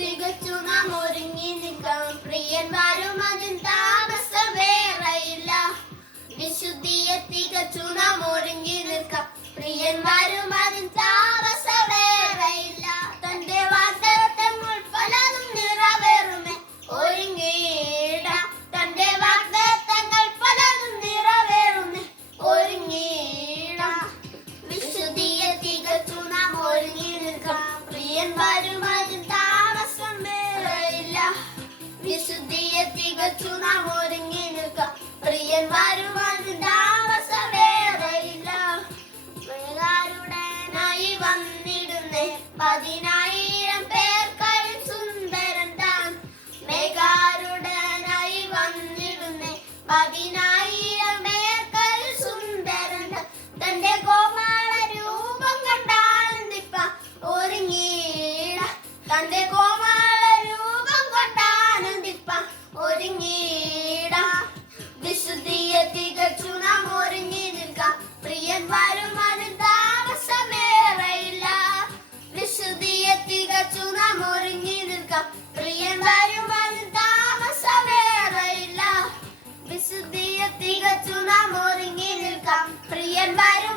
തികച്ചു നാം ഒരുങ്ങി നിൽക്കാം. പ്രിയൻ വരും അതിൻ താമസമേറെയില്ല. വിശുദ്ധിയെ തികച്ചു നാം ഒരുങ്ങി നിൽക്കാം. പ്രിയൻ വരും അതിൻ താമസമേറെയില്ല. തന്റെ വാഗ്ദത്തങ്ങൾ പലതും നിറവേറുമേ ഒരുങ്ങിയിടാം. തന്റെ വാഗ്ദത്തങ്ങൾ പലതും നിറവേറുമേ ഒരുങ്ങിയിടാം. വിശുദ്ധിയെ തികച്ചു നാം ഒരുങ്ങി നിൽക്കാം. പ്രിയൻ വരും അതിൻ താമസമേറെയില്ല. വിശുദ്ധിയെ തികച്ചു നാം ഒരുങ്ങി നിൽക്കാം. പ്രിയൻ വരും അതിൻ താമസമേറെയില്ല. മേഘാരുടനായി വന്നിടുന്നേ 10,000 പേർക്കായി സുന്ദരൻ താൻ. മേഘാരുടനായി വന്നിടുന്നേ 10,000 പേർക്കായി സുന്ദരൻ താൻ. തന്റെ കോമള രൂപം കണ്ടാനന്ദിപ്പാൻ ഒരുങ്ങിയിടാം. തന്റെ കോമള രൂപം കൊണ്ടാനന്ദിപ്പാൻ ഒരുങ്ങിയിടാം. വിശുദ്ധിയെ തികച്ചു നാം ഒരുങ്ങി നിൽക്കാം. പ്രിയൻ വരും അതിൻ താമസമേറെയില്ല. വിശുദ്ധിയെ തികച്ചു നാം ഒരുങ്ങി നിൽക്കാം. പ്രിയൻ വരും അതിൻ താമസമേറെയില്ല. വിശുദ്ധിയെ തികച്ചു നാം ഒരുങ്ങി നിൽക്കാം. പ്രിയൻ വരും